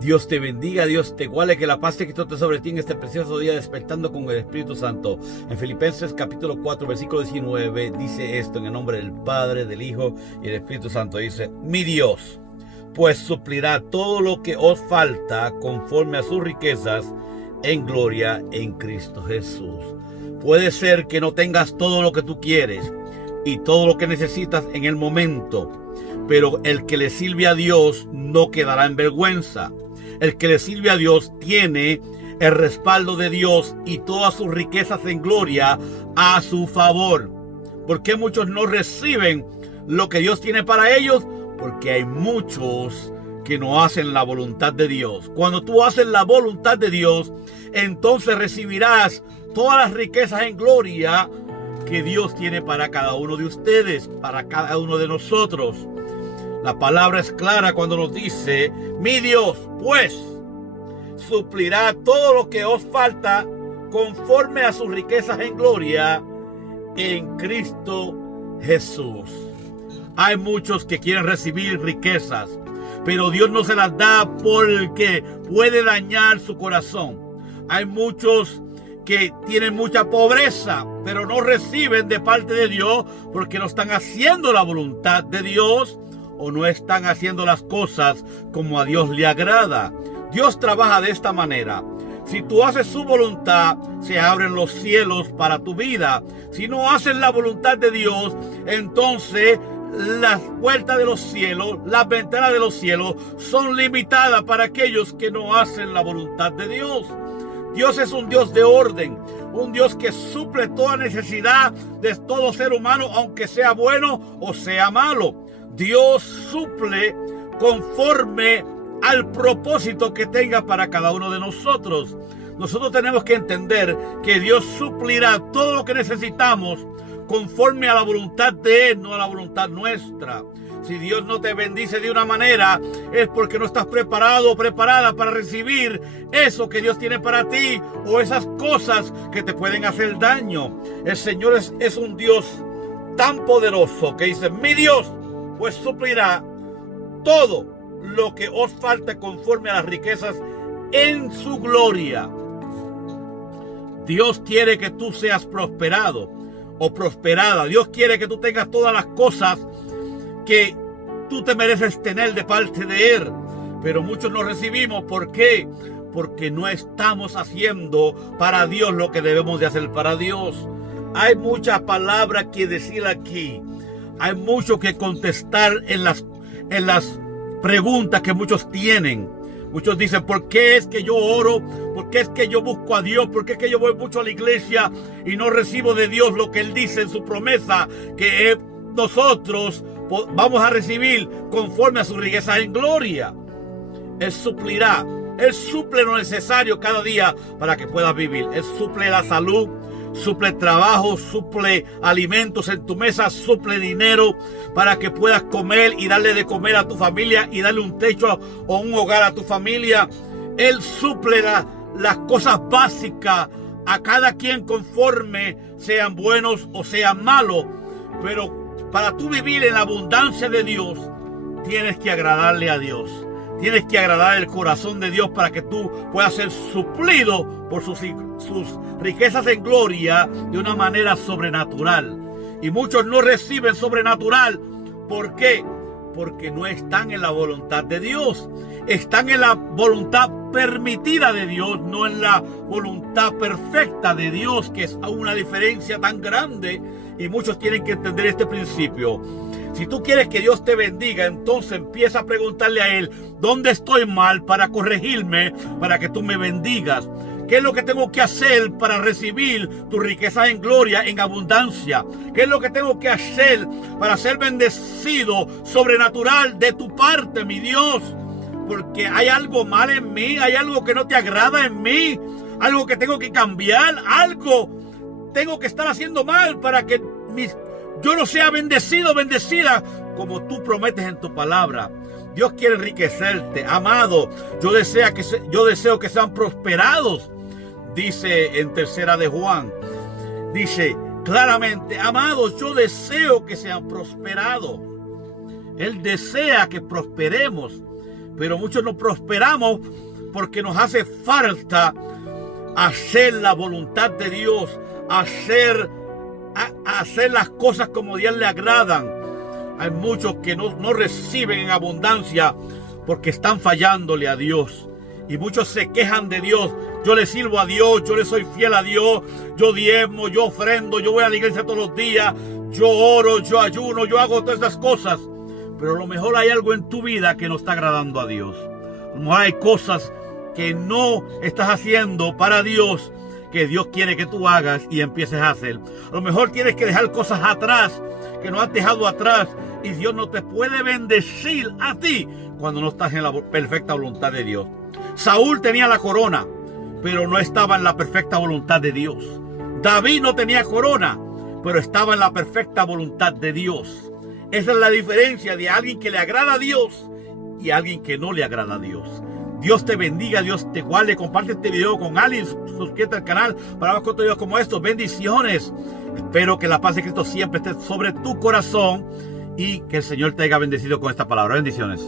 Dios te bendiga, Dios te guarde, que la paz de Cristo esté sobre ti en este precioso día, despertando con el Espíritu Santo. En Filipenses capítulo 4, versículo 19, dice esto en el nombre del Padre, del Hijo y del Espíritu Santo. Dice: mi Dios pues suplirá todo lo que os falta conforme a sus riquezas en gloria en Cristo Jesús. Puede ser que no tengas todo lo que tú quieres y todo lo que necesitas en el momento, pero el que le sirve a Dios no quedará en vergüenza. El que le sirve a Dios tiene el respaldo de Dios y todas sus riquezas en gloria a su favor. ¿Por qué muchos no reciben lo que Dios tiene para ellos? Porque hay muchos que no hacen la voluntad de Dios. Cuando tú haces la voluntad de Dios, entonces recibirás todas las riquezas en gloria que Dios tiene para cada uno de ustedes, para cada uno de nosotros. La palabra es clara cuando nos dice: mi Dios pues suplirá todo lo que os falta conforme a sus riquezas en gloria en Cristo Jesús. Hay muchos que quieren recibir riquezas, pero Dios no se las da porque puede dañar su corazón. Hay muchos que tienen mucha pobreza, pero no reciben de parte de Dios porque no están haciendo la voluntad de Dios o no están haciendo las cosas como a Dios le agrada. Dios trabaja de esta manera. Si tú haces su voluntad, se abren los cielos para tu vida. Si no haces la voluntad de Dios, entonces las puertas de los cielos, las ventanas de los cielos son limitadas para aquellos que no hacen la voluntad de Dios. Dios es un Dios de orden, un Dios que suple toda necesidad de todo ser humano, aunque sea bueno o sea malo. Dios suple conforme al propósito que tenga para cada uno de nosotros. Nosotros tenemos que entender que Dios suplirá todo lo que necesitamos conforme a la voluntad de Él, no a la voluntad nuestra. Si Dios no te bendice de una manera, es porque no estás preparado o preparada para recibir eso que Dios tiene para ti o esas cosas que te pueden hacer daño. El Señor es un Dios tan poderoso que dice: mi Dios pues suplirá todo lo que os falta conforme a las riquezas en su gloria. Dios quiere que tú seas prosperado o prosperada. Dios quiere que tú tengas todas las cosas que tú te mereces tener de parte de Él. Pero muchos no recibimos. ¿Por qué? Porque no estamos haciendo para Dios lo que debemos de hacer para Dios. Hay muchas palabras que decir aquí. Hay mucho que contestar en las preguntas que muchos tienen. Muchos dicen: ¿por qué es que yo oro? ¿Por qué es que yo busco a Dios? ¿Por qué es que yo voy mucho a la iglesia y no recibo de Dios lo que Él dice en su promesa, que nosotros vamos a recibir conforme a su riqueza en gloria? Él suplirá. Él suple lo necesario cada día para que puedas vivir. Él suple la salud, suple trabajo, suple alimentos en tu mesa, suple dinero para que puedas comer y darle de comer a tu familia y darle un techo o un hogar a tu familia. Él suple las cosas básicas a cada quien conforme sean buenos o sean malos. Pero para tú vivir en la abundancia de Dios, tienes que agradarle a Dios. Tienes que agradar el corazón de Dios para que tú puedas ser suplido por sus riquezas en gloria de una manera sobrenatural. Y muchos no reciben sobrenatural. ¿Por qué? Porque no están en la voluntad de Dios. Están en la voluntad permitida de Dios, no en la voluntad perfecta de Dios, que es una diferencia tan grande. Y muchos tienen que entender este principio. Si tú quieres que Dios te bendiga, entonces empieza a preguntarle a Él: ¿dónde estoy mal para corregirme, para que tú me bendigas? ¿Qué es lo que tengo que hacer para recibir tu riqueza en gloria, en abundancia? ¿Qué es lo que tengo que hacer para ser bendecido sobrenatural de tu parte, mi Dios? Porque hay algo mal en mí, hay algo que no te agrada en mí, algo que tengo que cambiar, algo tengo que estar haciendo mal para que yo no sea bendecido, bendecida, como tú prometes en tu palabra. Dios quiere enriquecerte, amado. Yo deseo que sean prosperados. Dice en 3 de Juan, dice claramente: amados, yo deseo que sean prosperados. Él desea que prosperemos. Pero muchos no prosperamos porque nos hace falta hacer la voluntad de Dios, hacer las cosas como a Dios le agradan. Hay muchos que no reciben en abundancia porque están fallándole a Dios. Y muchos se quejan de Dios. Yo le sirvo a Dios, yo le soy fiel a Dios, yo diezmo, yo ofrendo, yo voy a la iglesia todos los días, yo oro, yo ayuno, yo hago todas estas cosas. Pero a lo mejor hay algo en tu vida que no está agradando a Dios. A lo mejor hay cosas que no estás haciendo para Dios, que Dios quiere que tú hagas y empieces a hacer. A lo mejor tienes que dejar cosas atrás que no has dejado atrás, y Dios no te puede bendecir a ti cuando no estás en la perfecta voluntad de Dios. Saúl tenía la corona, pero no estaba en la perfecta voluntad de Dios. David no tenía corona, pero estaba en la perfecta voluntad de Dios. Esa es la diferencia de alguien que le agrada a Dios y alguien que no le agrada a Dios. Dios te bendiga, Dios te guarde. Comparte este video con alguien, suscríbete al canal para más contenidos como estos. Bendiciones. Espero que la paz de Cristo siempre esté sobre tu corazón y que el Señor te haya bendecido con esta palabra. Bendiciones.